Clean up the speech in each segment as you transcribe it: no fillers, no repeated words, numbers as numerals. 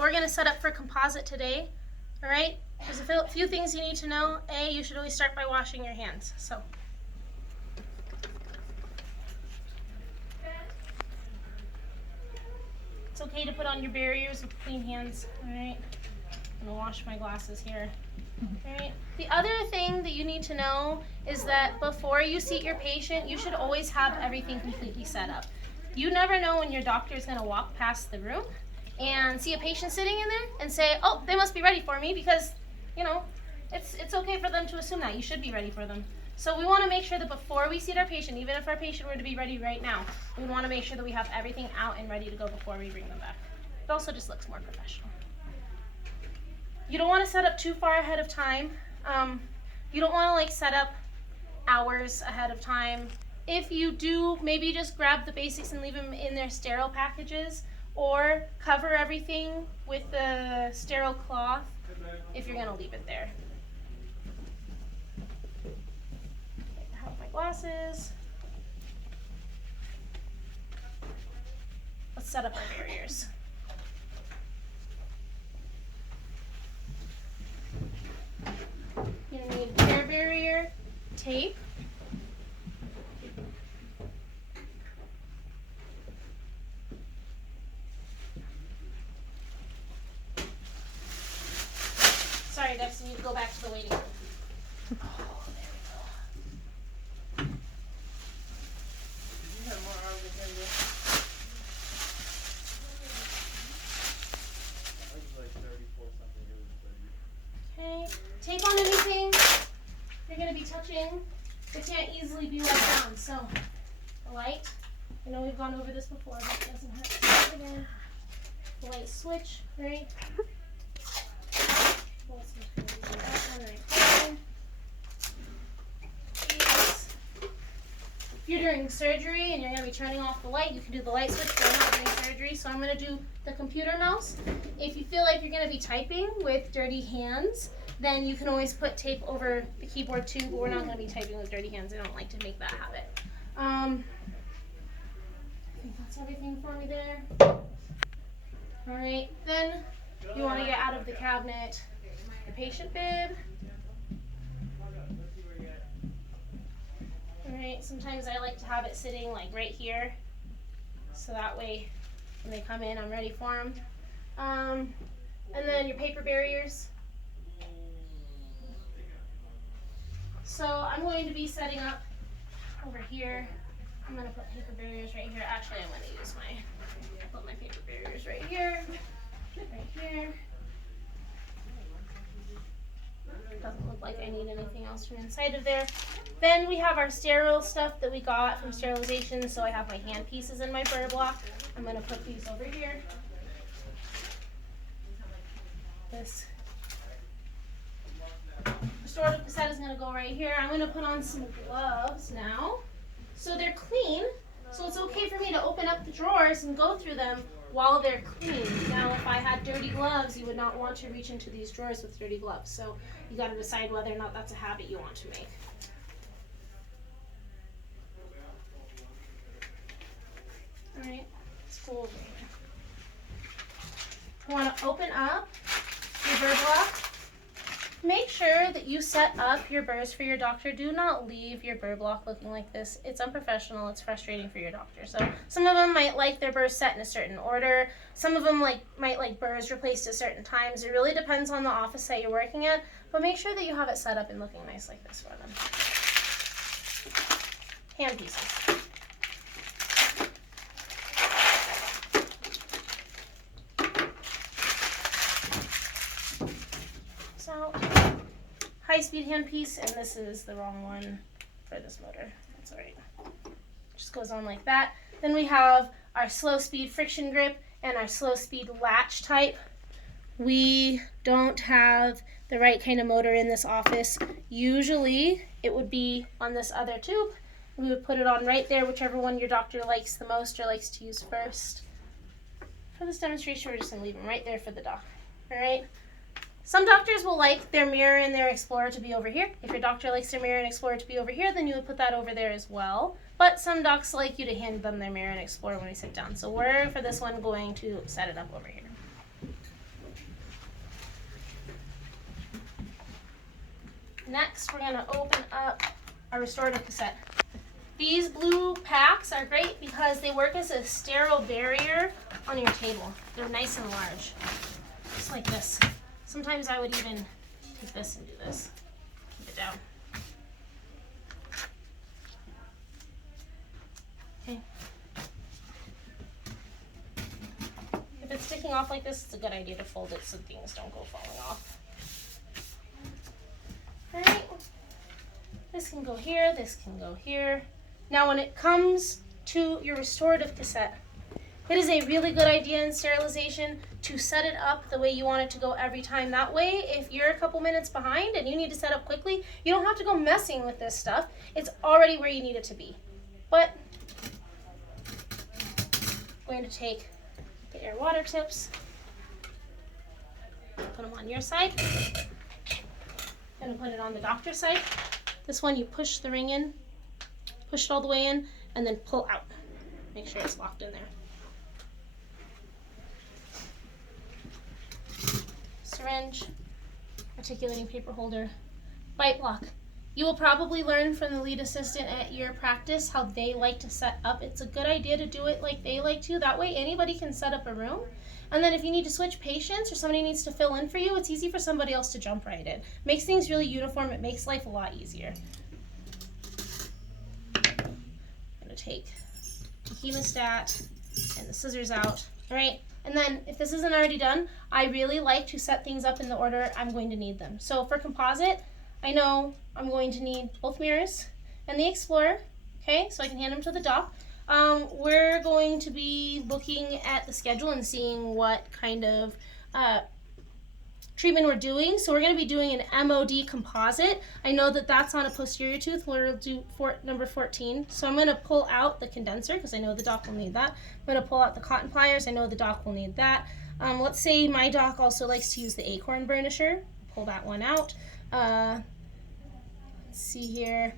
We're going to set up for composite today. All right, there's a few things you need to know. A, you should always start by washing your hands. So it's okay to put on your barriers with clean hands. All right, I'm going to wash my glasses here. All right. The other thing that you need to know is that before you seat your patient, you should always have everything completely set up. You never know when your doctor is going to walk past the room and see a patient sitting in there and say, oh, they must be ready for me, because, you know, it's okay for them to assume that. You should be ready for them. So we want to make sure that before we seat our patient, even if our patient were to be ready right now, we want to make sure that we have everything out and ready to go before we bring them back. It also just looks more professional. You don't want to set up too far ahead of time. You don't want to set up hours ahead of time. If you do, maybe just grab the basics and leave them in their sterile packages, or cover everything with the sterile cloth if you're going to leave it there. I have my glasses. Let's set up our barriers. You're going to need hair barrier, tape, sorry, Dex, you need to go back to the waiting room. Oh, there we go. Did you have more arms than that? I was like 34 something. It was 30. Okay, tape on anything you're going to be touching. It can't easily be let down. So, the light, I know we've gone over this before, but it doesn't have to do it again. The light switch, right? If you're doing surgery and you're going to be turning off the light, you can do the light switch, but I'm not doing surgery, so I'm going to do the computer mouse. If you feel like you're going to be typing with dirty hands, then you can always put tape over the keyboard too, but we're not going to be typing with dirty hands. I don't like to make that habit. I think that's everything for me there. Alright, then you want to get out of the cabinet the patient bib. Alright, sometimes I like to have it sitting like right here, so that way when they come in I'm ready for them. And then your paper barriers. So I'm going to be setting up over here. I'm going to put paper barriers right here. Actually, I'm going to use put my paper barriers right here, right here. Doesn't look like I need anything else from inside of there. Then we have our sterile stuff that we got from sterilization. So I have my hand pieces in my burr block. I'm going to put these over here. This restorative cassette is going to go right here. I'm going to put on some gloves now. So they're clean. So it's okay for me to open up the drawers and go through them while they're clean. Now, if I had dirty gloves, you would not want to reach into these drawers with dirty gloves. So you got to decide whether or not that's a habit you want to make. All right, let's go over here. You want to open up your burr block. Make sure that you set up your burrs for your doctor. Do not leave your burr block looking like this. It's unprofessional. It's frustrating for your doctor. So some of them might like their burrs set in a certain order. Some of them might like burrs replaced at certain times. It really depends on the office that you're working at. But make sure that you have it set up and looking nice like this for them. Hand pieces. So, high-speed handpiece, and this is the wrong one for this motor. That's all right. Just goes on like that. Then we have our slow-speed friction grip and our slow-speed latch type. We don't have the right kind of motor in this office. Usually, it would be on this other tube. We would put it on right there, whichever one your doctor likes the most or likes to use first. For this demonstration, we're just going to leave them right there for the doc. All right? Some doctors will like their mirror and their Explorer to be over here. If your doctor likes their mirror and Explorer to be over here, then you would put that over there as well. But some docs like you to hand them their mirror and Explorer when we sit down. So we're, for this one, going to set it up over here. Next, we're gonna open up our restorative cassette. These blue packs are great because they work as a sterile barrier on your table. They're nice and large, just like this. Sometimes I would even take this and do this. Keep it down. Okay. If it's sticking off like this, it's a good idea to fold it so things don't go falling off. Alright. This can go here, this can go here. Now when it comes to your restorative cassette, it is a really good idea in sterilization to set it up the way you want it to go every time. That way, if you're a couple minutes behind and you need to set up quickly, you don't have to go messing with this stuff. It's already where you need it to be. But I'm going to take the air water tips, put them on your side. I'm going to put it on the doctor's side. This one you push the ring in, push it all the way in, and then pull out. Make sure it's locked in there. Syringe, articulating paper holder, bite block. You will probably learn from the lead assistant at your practice how they like to set up. It's a good idea to do it like they like to. That way anybody can set up a room. And then if you need to switch patients or somebody needs to fill in for you, it's easy for somebody else to jump right in. Makes things really uniform. It makes life a lot easier. I'm going to take the hemostat and the scissors out. All right. And then if this isn't already done, I really like to set things up in the order I'm going to need them. So for composite, I know I'm going to need both mirrors and the Explorer, okay, so I can hand them to the doc. We're going to be looking at the schedule and seeing what kind of treatment we're doing. So we're going to be doing an MOD composite. I know that that's on a posterior tooth. We'll do number 14. So I'm going to pull out the condenser because I know the doc will need that. I'm going to pull out the cotton pliers. I know the doc will need that. Let's say my doc also likes to use the acorn burnisher. Pull that one out. Let's see here.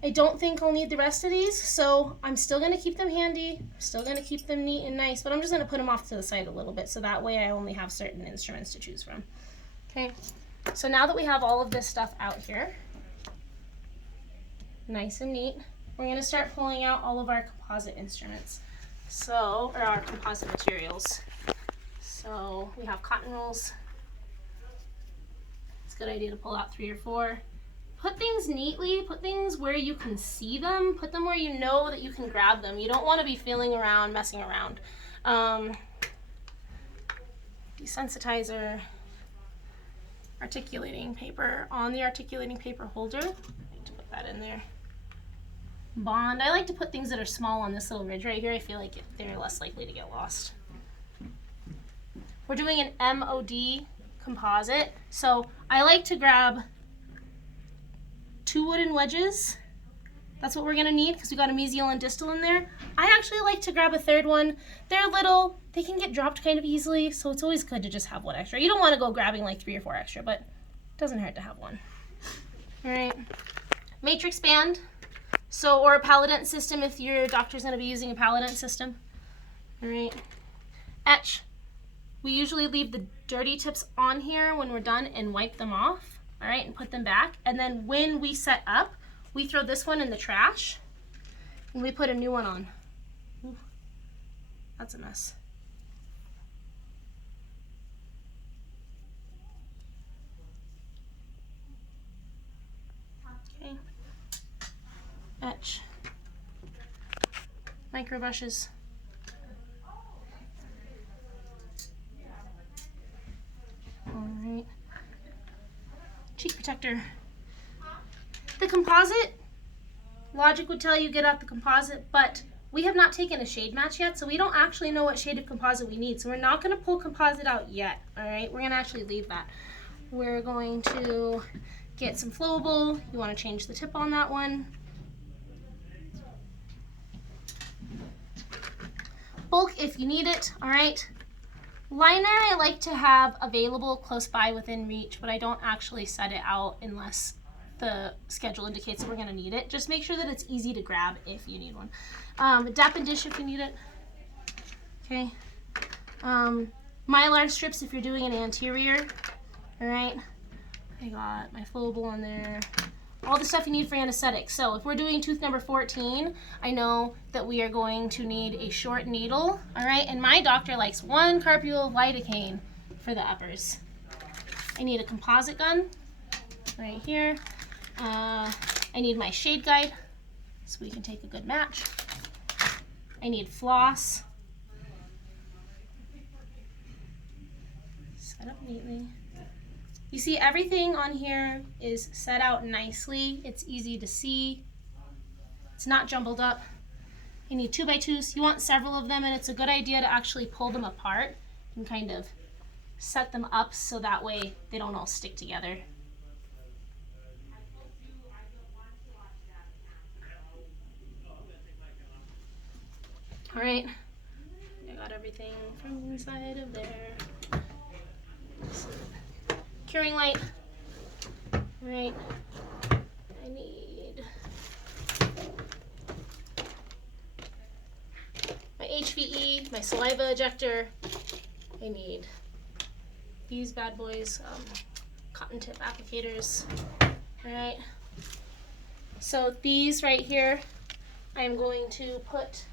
I don't think I'll need the rest of these, so I'm still going to keep them handy. I'm still going to keep them neat and nice, but I'm just going to put them off to the side a little bit so that way I only have certain instruments to choose from. Okay, so now that we have all of this stuff out here, nice and neat, we're going to start pulling out all of our composite instruments, or our composite materials. So we have cotton rolls. It's a good idea to pull out 3 or 4. Put things neatly, put things where you can see them, put them where you know that you can grab them. You don't want to be feeling around, messing around. Desensitizer, articulating paper on the articulating paper holder. I need to put that in there. Bond. I like to put things that are small on this little ridge right here. I feel like they're less likely to get lost. We're doing an MOD composite, so I like to grab 2 wooden wedges. That's what we're gonna need because we got a mesial and distal in there. I actually like to grab a 3rd one. They're little, they can get dropped kind of easily, so it's always good to just have one extra. You don't want to go grabbing like 3 or 4 extra, but it doesn't hurt to have one. All right, matrix band, or a palette system if your doctor's gonna be using a palette system. All right, etch. We usually leave the dirty tips on here when we're done and wipe them off. All right, and put them back. And then when we set up, we throw this one in the trash and we put a new one on. Ooh, that's a mess. Okay. Etch. Micro brushes. All right. Cheek protector. The composite, logic would tell you get out the composite, but we have not taken a shade match yet, so we don't actually know what shade of composite we need. So we're not going to pull composite out yet, all right? We're going to actually leave that. We're going to get some flowable. You want to change the tip on that one. Bulk if you need it, all right? Liner I like to have available close by within reach, but I don't actually set it out unless the schedule indicates that we're going to need it. Just make sure that it's easy to grab if you need one. Dap and dish if you need it. Okay. Mylar strips if you're doing an anterior. All right. I got my flowable on there. All the stuff you need for anesthetic. So if we're doing tooth number 14, I know that we are going to need a short needle, all right? And my doctor likes 1 carpule of lidocaine for the uppers. I need a composite gun right here. I need my shade guide so we can take a good match. I need floss. Set up neatly. You see everything on here is set out nicely. It's easy to see. It's not jumbled up. You need 2x2s. You want several of them, and it's a good idea to actually pull them apart and kind of set them up so that way they don't all stick together. All right, I got everything from inside of there. Curing light. All right, I need my HVE, my saliva ejector. I need these bad boys, cotton tip applicators. All right, so these right here, I'm going to put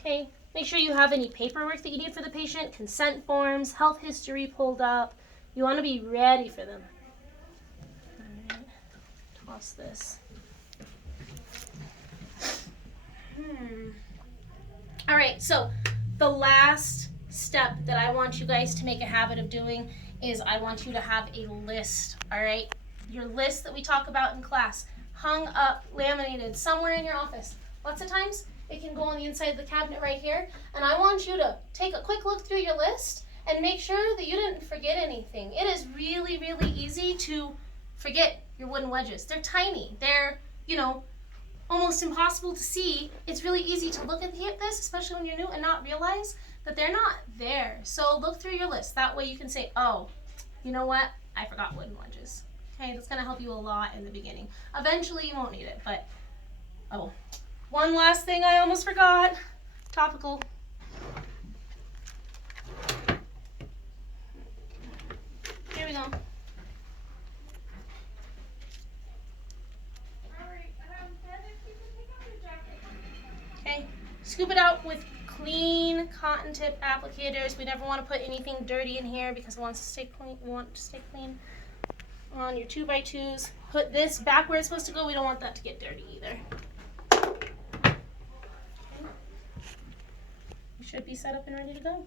okay, make sure you have any paperwork that you need for the patient, consent forms, health history pulled up. You want to be ready for them. All right, toss this. All right, so the last step that I want you guys to make a habit of doing is I want you to have a list, all right? Your list that we talk about in class, hung up, laminated, somewhere in your office. Lots of times, it can go on the inside of the cabinet right here, and I want you to take a quick look through your list and make sure that you didn't forget anything. It is really, really easy to forget your wooden wedges. They're tiny. They're, almost impossible to see. It's really easy to look at this, especially when you're new, and not realize that they're not there. So look through your list. That way you can say, oh, you know what? I forgot wooden wedges. Okay, that's going to help you a lot in the beginning. Eventually you won't need it, but, oh, one last thing I almost forgot. Topical. Here we go. Okay, scoop it out with clean cotton tip applicators. We never want to put anything dirty in here because we want it to stay clean. We want it to stay clean. On your 2x2s, put this back where it's supposed to go. We don't want that to get dirty either. Okay. You should be set up and ready to go.